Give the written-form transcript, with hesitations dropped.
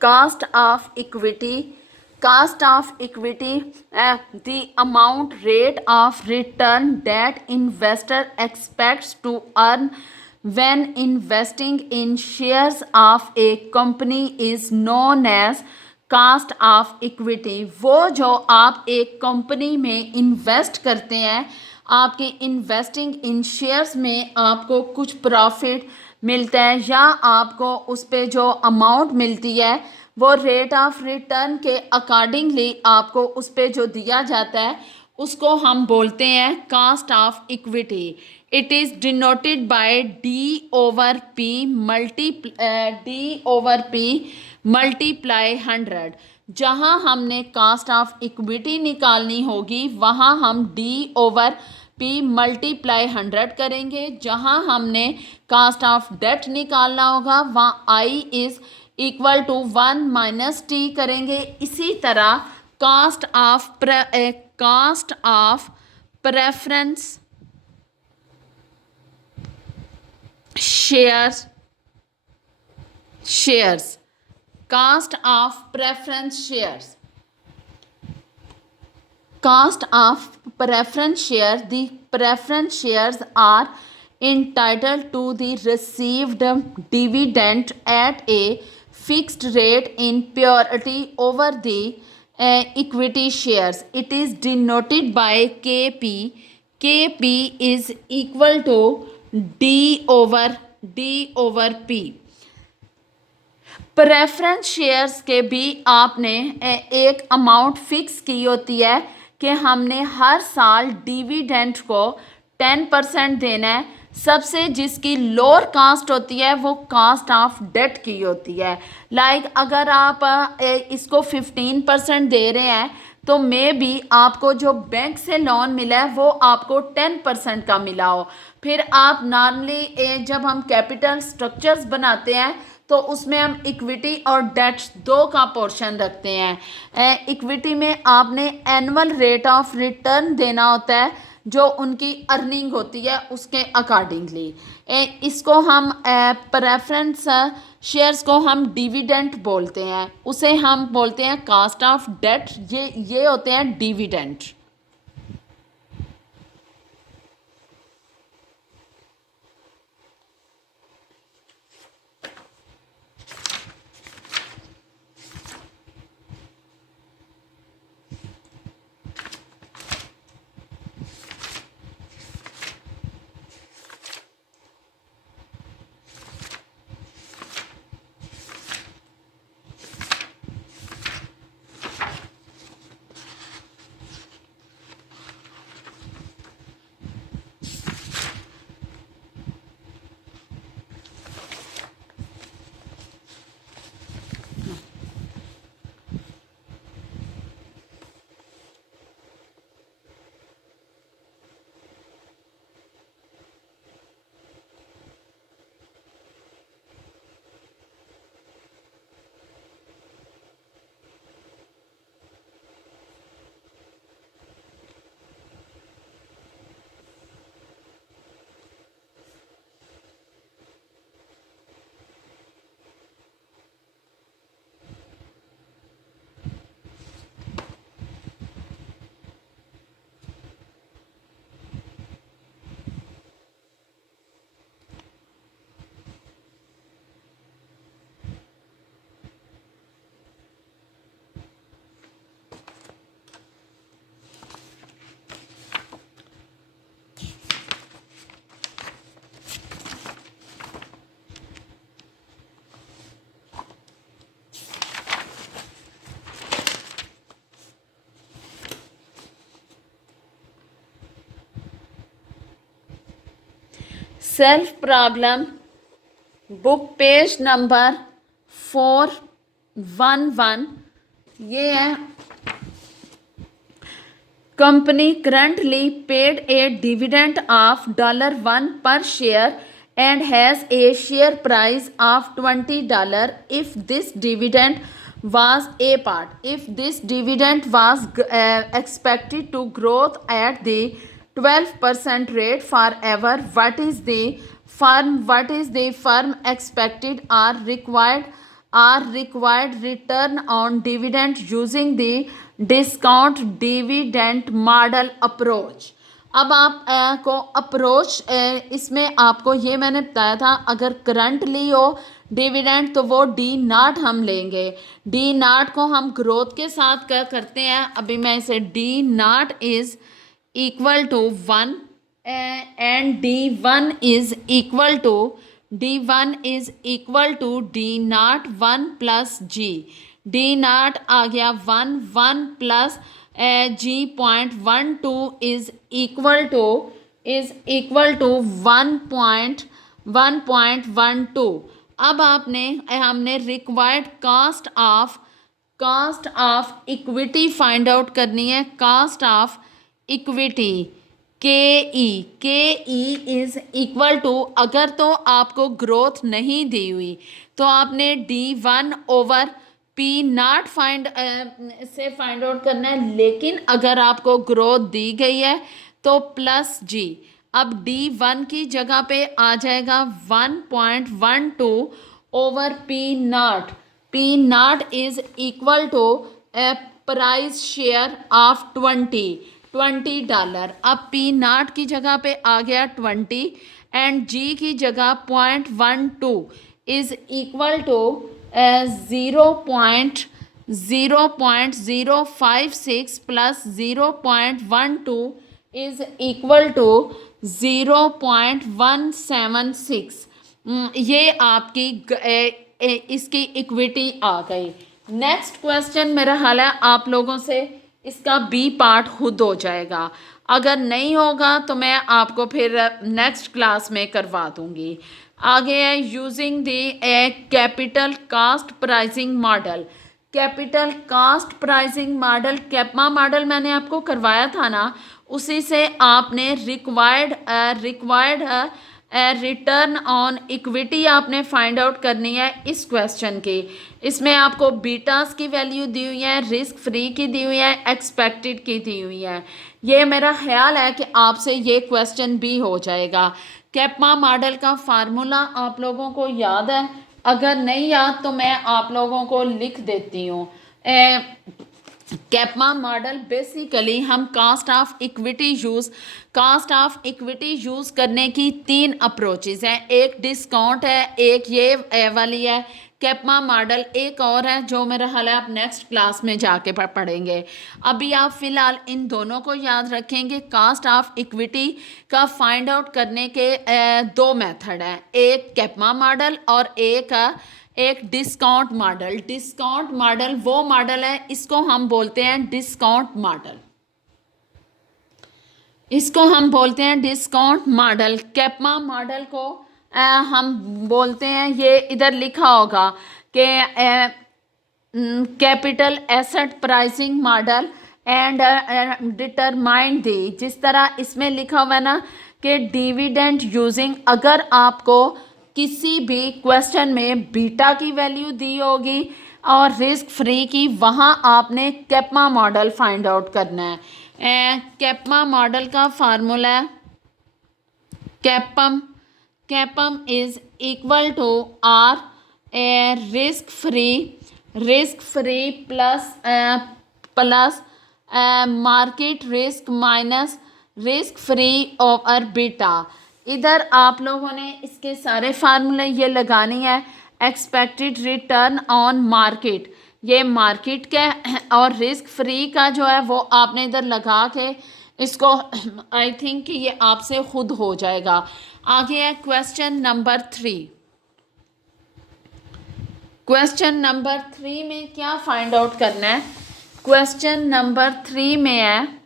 cost of equity, the amount rate of return that investor expects to earn when investing in shares of a company is known as cost of equity. वो जो आप एक company में invest करते हैं, आपके investing in shares में आपको कुछ प्रॉफिट मिलता है या आपको उस पे जो अमाउंट मिलती है वो रेट ऑफ रिटर्न के अकॉर्डिंगली आपको उस पे जो दिया जाता है उसको हम बोलते हैं cost of equity. It is denoted by D/P multiply 100। जहाँ हमने कास्ट ऑफ इक्विटी निकालनी होगी वहाँ हम D/P मल्टीप्लाई 100 करेंगे। जहाँ हमने कास्ट ऑफ डेट निकालना होगा वहाँ I is equal to 1 - T करेंगे। इसी तरह cost of preference shares cost of preference shares the preference shares are entitled to the received dividend at a fixed rate in priority over the equity shares. It is denoted by KP is equal to D/P। Preference shares के भी आपने एक amount fix की होती है कि हमने हर साल डिविडेंड को 10% देना है। सबसे जिसकी लोअर कास्ट होती है वो कास्ट ऑफ डेट की होती है। लाइक अगर आप इसको 15% दे रहे हैं तो मे बी आपको जो बैंक से लोन मिला है वो आपको 10% का मिला हो। फिर आप नॉर्मली जब हम कैपिटल स्ट्रक्चर्स बनाते हैं तो उसमें हम इक्विटी और डेट्स दो का पोर्शन रखते हैं। इक्विटी में आपने एनुअल रेट ऑफ रिटर्न देना होता है जो उनकी अर्निंग होती है उसके अकॉर्डिंगली। इसको हम प्रेफरेंस शेयर्स को हम डिविडेंड बोलते हैं, उसे हम बोलते हैं कास्ट ऑफ डेट। ये होते हैं dividend. Self problem book page number 411। ये है company currently paid A dividend of $1 per share and has a share price of $20 if this dividend was expected to growth at the 12% rate forever. What is the firm expected or required are required return on dividend using the discount dividend model approach. अब आप को approach इसमें आपको ये मैंने बताया था, अगर करंटली हो डिविडेंड तो वो डी नॉट हम लेंगे। डी नॉट को हम ग्रोथ के साथ क्या करते हैं, अभी मैं इसे D not is equal to 1 and D1 is equal to D not 1 plus G. D not आ गया 1 plus G.12 is equal to 1.12। अब हमने required cost of equity find out करनी है। कास्ट ऑफ इक्विटी के ई इज इक्वल टू, अगर तो आपको ग्रोथ नहीं दी हुई तो आपने D1 over P not find out करना है, लेकिन अगर आपको ग्रोथ दी गई है तो प्लस जी। अब D1 की जगह पे आ जाएगा 1.12 over P naught. P naught is equal to price share of $20। अब पी नॉट की जगह पे आ गया 20 एंड जी की जगह 0.12 इज इक्वल टू 0.056 प्लस 0.12 इज इक्वल टू 0.176। ये आपकी इसकी इक्विटी आ गई। नेक्स्ट क्वेश्चन मेरा हाल है आप लोगों से इसका बी पार्ट खुद हो जाएगा, अगर नहीं होगा तो मैं आपको फिर नेक्स्ट क्लास में करवा दूंगी। आगे है using the capital cost pricing model. Capital cost pricing model कैपमा मॉडल मैंने आपको करवाया था ना, उसी से आपने रिक्वायर्ड रिटर्न ऑन इक्विटी आपने फाइंड आउट करनी है इस क्वेश्चन की। इसमें आपको बीटास की वैल्यू दी हुई है, रिस्क फ्री की दी हुई है, एक्सपेक्टेड की दी हुई है। ये मेरा ख्याल है कि आपसे ये क्वेश्चन भी हो जाएगा। कैपमा मॉडल का फार्मूला आप लोगों को याद है, अगर नहीं याद तो मैं आप लोगों को लिख देती हूँ। कैपमा मॉडल बेसिकली हम कास्ट ऑफ इक्विटी यूज़ करने की 3 अप्रोचेज़ हैं। एक डिस्काउंट है, एक ये वाली है कैपमा मॉडल, एक और है जो मेरा हाल है आप नेक्स्ट क्लास में जाके पढ़ेंगे। अभी आप फ़िलहाल इन दोनों को याद रखेंगे। कास्ट ऑफ इक्विटी का फाइंड आउट करने के 2 मेथड हैं, एक कैपमा मॉडल और एक डिस्काउंट मॉडल। डिस्काउंट मॉडल वो मॉडल है, इसको हम बोलते हैं डिस्काउंट मॉडल। कैपमा मॉडल को हम बोलते हैं, ये इधर लिखा होगा कि capital asset pricing model and determine the, जिस तरह इसमें लिखा हुआ है ना कि डिविडेंड यूजिंग, अगर आपको किसी भी क्वेश्चन में बीटा की वैल्यू दी होगी और रिस्क फ्री की, वहाँ आपने कैपमा मॉडल फाइंड आउट करना है। कैपमा मॉडल का फार्मूला है CAPM is equal to R risk free plus market risk minus risk free over beta. इधर आप लोगों ने इसके सारे फार्मूले ये लगानी है। एक्सपेक्टेड रिटर्न ऑन मार्केट, ये मार्केट का और रिस्क फ्री का जो है वो आपने इधर लगा के इसको आई थिंक कि ये आपसे खुद हो जाएगा। आगे है क्वेश्चन नंबर 3। क्वेश्चन नंबर 3 में क्या फाइंड आउट करना है? क्वेश्चन नंबर 3 में है